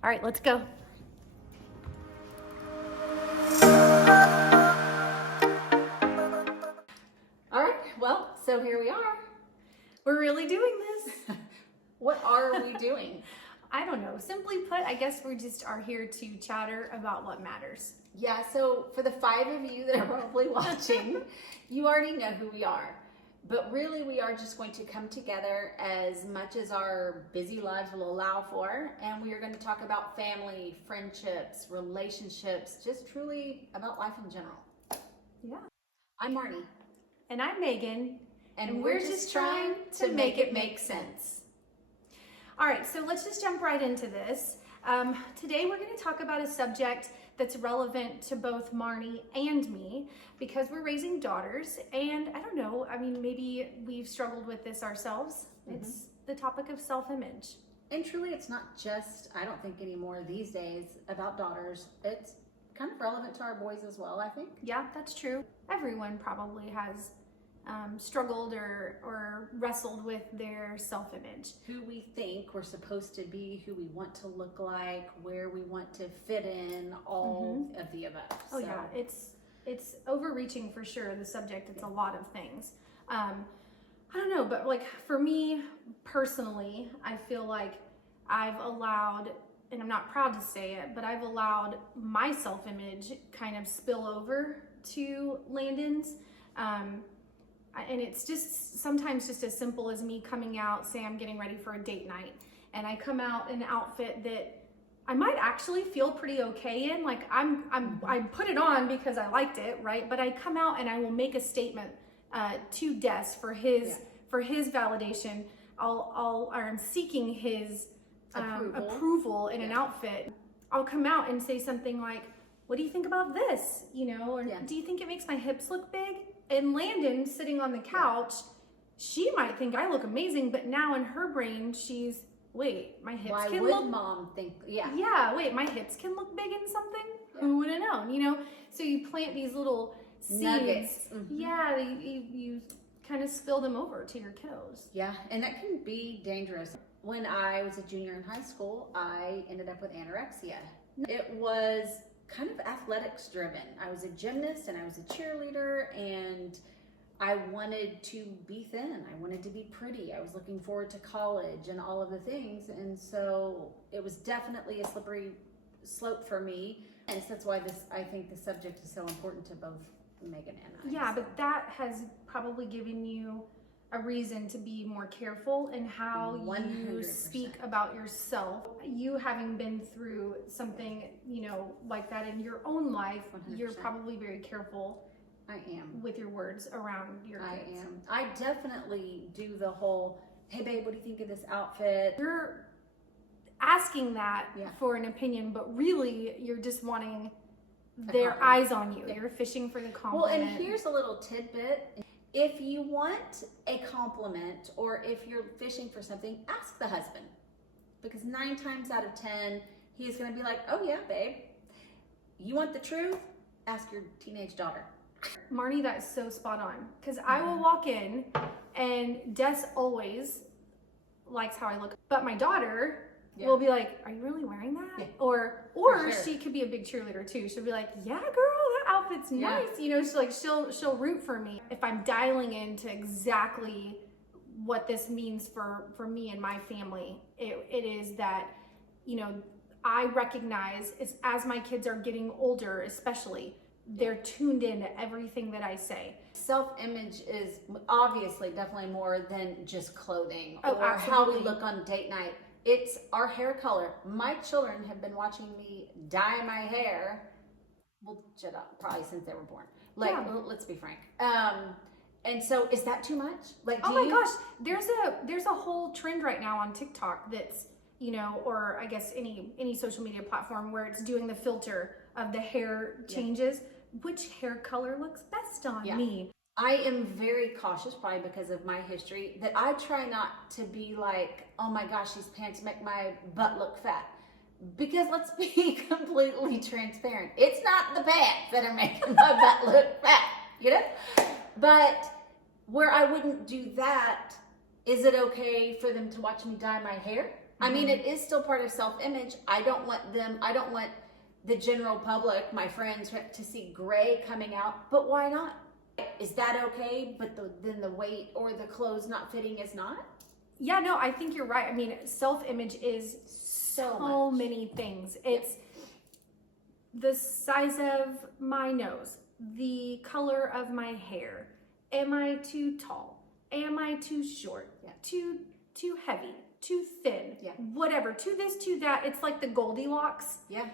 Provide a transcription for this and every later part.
All right, let's go. All right, well, so here we are. We're really doing this. What are we doing? I don't know. Simply put, I guess we just are here to chatter about what matters. Yeah, so for the 5 of you that are probably watching, you already know who we are. But really, we are just going to come together as much as our busy lives will allow for, and we are going to talk about family, friendships, relationships, just truly about life in general. Yeah. I'm Marnie. And I'm Megan. And we're just trying to make it make sense. All right, so let's just jump right into this. Today we're going to talk about a subject that's relevant to both Marnie and me because we're raising daughters, and I don't know, I mean, maybe we've struggled with this ourselves. It's the topic of self-image. And truly, it's not just, I don't think anymore these days, about daughters. It's kind of relevant to our boys as well, I think. Yeah, that's true. Everyone probably has struggled or wrestled with their self-image. Who we think we're supposed to be, who we want to look like, where we want to fit in, all of the above. Oh yeah, it's overreaching for sure, the subject. It's a lot of things. I don't know, but like for me personally, I feel like I've allowed, and I'm not proud to say it, but I've allowed my self-image kind of spill over to Landon's. And it's just sometimes just as simple as me coming out, say I'm getting ready for a date night, and I come out in an outfit that I might actually feel pretty okay in. Like I put it on because I liked it, right? But I come out and I will make a statement to Des for his validation. I'm seeking his approval in an outfit. I'll come out and say something like, "What do you think about this?" Or "Do you think it makes my hips look big?" And Landon sitting on the couch, she might think I look amazing, but now in her brain, she's, wait, my hips can look... Why would mom think, Yeah, wait, my hips can look big in something? Yeah. Who would have known, So you plant these little seeds. Nuggets. Yeah, you kind of spill them over to your kiddos. Yeah, and that can be dangerous. When I was a junior in high school, I ended up with anorexia. It was kind of athletics driven. I was a gymnast and I was a cheerleader, and I wanted to be thin. I wanted to be pretty. I was looking forward to college and all of the things. And so it was definitely a slippery slope for me. And so that's why I think the subject is so important to both Megan and I. Yeah, but that has probably given you a reason to be more careful in how 100%. You speak about yourself. You having been through something, like that in your own life, 100%. You're probably very careful. I am. With your words around your kids. I am. I definitely do the whole, "Hey babe, what do you think of this outfit?" You're asking that for an opinion, but really you're just wanting their eyes on you. You're fishing for the compliment. Well, and here's a little tidbit. If you want a compliment, or if you're fishing for something, ask the husband. Because 9 times out of 10, he's going to be like, "Oh yeah, babe." You want the truth? Ask your teenage daughter. Marnie, that is so spot on. Because I will walk in, and Des always likes how I look. But my daughter will be like, "Are you really wearing that?" Yeah. Or Sure. She could be a big cheerleader too. She'll be like, "Yeah, girl, that outfit's nice." She'll root for me. If I'm dialing into exactly what this means for me and my family, it is that, I recognize as my kids are getting older, especially, they're tuned in to everything that I say. Self-image is obviously definitely more than just clothing or absolutely. How we look on date night. It's our hair color. My children have been watching me dye my hair, well, shut up, probably since they were born. Let's be frank. And so is that too much? Oh my gosh, there's a whole trend right now on TikTok that's, or I guess any social media platform where it's doing the filter of the hair changes. Which hair color looks best on me? I am very cautious, probably because of my history, that I try not to be like, "Oh my gosh, these pants make my butt look fat." Because let's be completely transparent. It's not the pants that are making my butt look fat, But where I wouldn't do that, is it okay for them to watch me dye my hair? I mean, it is still part of self-image. I don't want the general public, my friends, to see gray coming out, but why not? Is that okay? But then the weight or the clothes not fitting is not? Yeah, no, I think you're right. I mean, self-image is so many things. It's the size of my nose, the color of my hair. Am I too tall? Am I too short? Yeah. Too heavy? Too thin? Yeah. Whatever. To this, to that. It's like the Goldilocks. Yeah.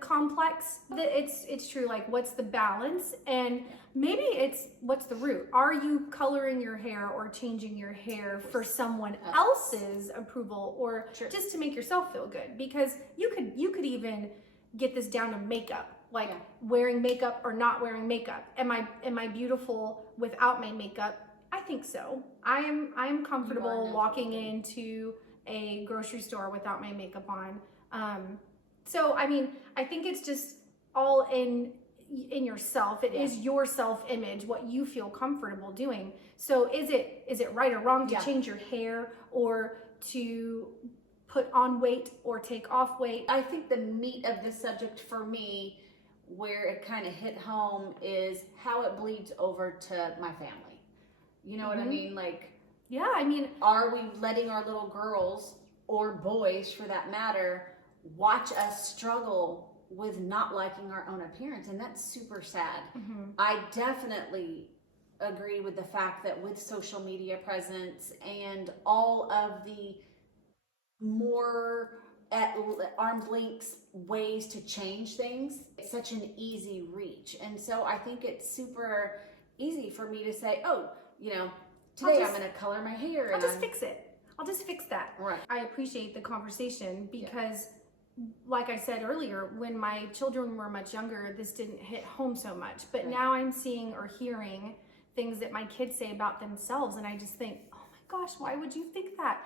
Complex. It's true. Like, what's the balance? And maybe it's what's the root. Are you coloring your hair or changing your hair for someone else's approval, or just to make yourself feel good? Because you could even get this down to makeup, like wearing makeup or not wearing makeup. Am I beautiful without my makeup? I think so. I am comfortable walking into a grocery store without my makeup on. So, I mean, I think it's just all in yourself. It is your self-image, what you feel comfortable doing. So is it right or wrong to change your hair or to put on weight or take off weight? I think the meat of this subject for me, where it kind of hit home, is how it bleeds over to my family. You know what I mean? Like, yeah, I mean, are we letting our little girls, or boys for that matter, watch us struggle with not liking our own appearance? And that's super sad. I definitely agree with the fact that with social media presence and all of the more at arm's length ways to change things, it's such an easy reach. And so I think it's super easy for me to say, oh, you know, today I'm going to color my hair. I'll just fix it. I'll just fix that. Right. I appreciate the conversation because like I said earlier, when my children were much younger, this didn't hit home so much. But now I'm seeing or hearing things that my kids say about themselves, and I just think, oh my gosh, why would you think that?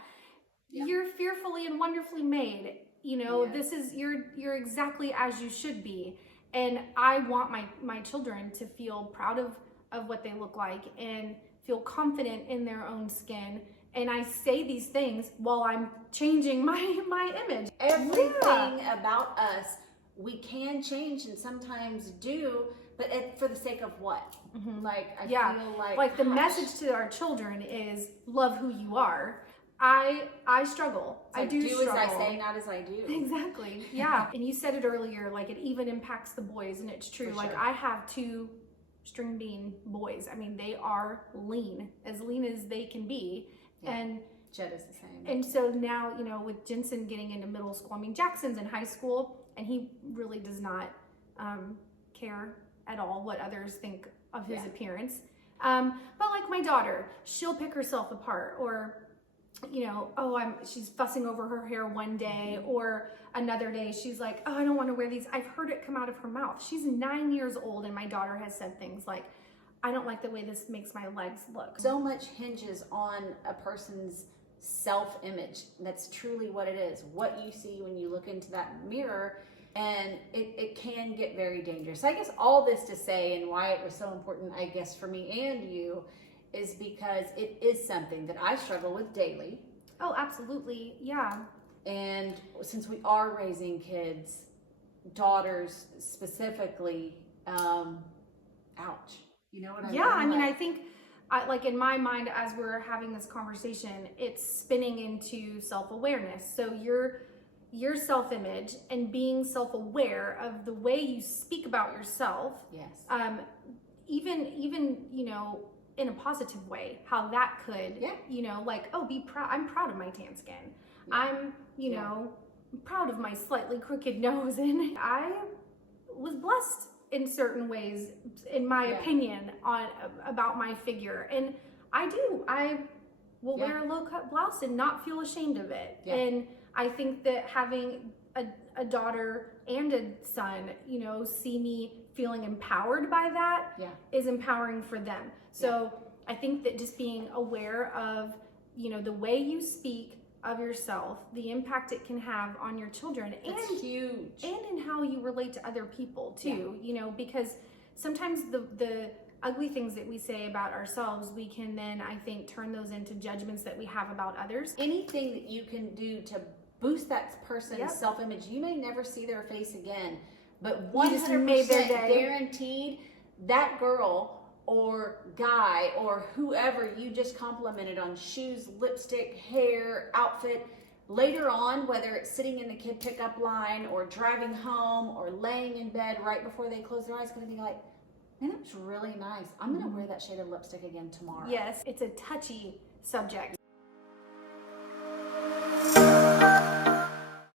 You're fearfully and wonderfully made. You know, this is you're exactly as you should be. And I want my children to feel proud of what they look like and feel confident in their own skin. And I say these things while I'm changing my image. Everything about us we can change and sometimes do, but for the sake of what? Like, I feel like the message to our children is love who you are. I struggle. I do struggle. As I say, not as I do. Exactly. Yeah. And you said it earlier, like it even impacts the boys, and it's true. Like I have 2 string bean boys. I mean, they are lean as they can be. And Jed is the same. And so now, you know, with Jensen getting into middle school, I mean, Jackson's in high school, and he really does not care at all what others think of his appearance. But like my daughter, she'll pick herself apart, or, you know, she's fussing over her hair one day, or another day she's like, oh, I don't want to wear these. I've heard it come out of her mouth. She's 9 years old, and my daughter has said things like, I don't like the way this makes my legs look. So much hinges on a person's self-image. That's truly what it is. What you see when you look into that mirror, and it can get very dangerous. I guess all this to say, and why it was so important, I guess, for me and you, is because it is something that I struggle with daily. Oh, absolutely. Yeah. And since we are raising kids, daughters specifically, ouch. You know what I mean? Yeah, I mean, I think, like in my mind, as we're having this conversation, it's spinning into self-awareness. So your self-image and being self-aware of the way you speak about yourself. Yes. Even you know, in a positive way, how that could, you know, like, oh, be proud. I'm proud of my tan skin. I'm, you know, proud of my slightly crooked nose, and I was blessed in certain ways, in my opinion, about my figure. And I will wear a low-cut blouse and not feel ashamed of it. And I think that having a daughter and a son, you know, see me feeling empowered by that is empowering for them. So I think that just being aware of, you know, the way you speak of yourself, the impact it can have on your children, it's huge, and in how you relate to other people too. You know, because sometimes the ugly things that we say about ourselves, we can then, I think, turn those into judgments that we have about others. Anything that you can do to boost that person's Yep. self-image. You may never see their face again, but You just made their 100% day. guaranteed that girl or guy or whoever you just complimented on shoes, lipstick, hair, outfit, later on, whether it's sitting in the kid pickup line or driving home or laying in bed right before they close their eyes, going to be like, man, that was really nice. I'm going to wear that shade of lipstick again tomorrow. Yes, it's a touchy subject.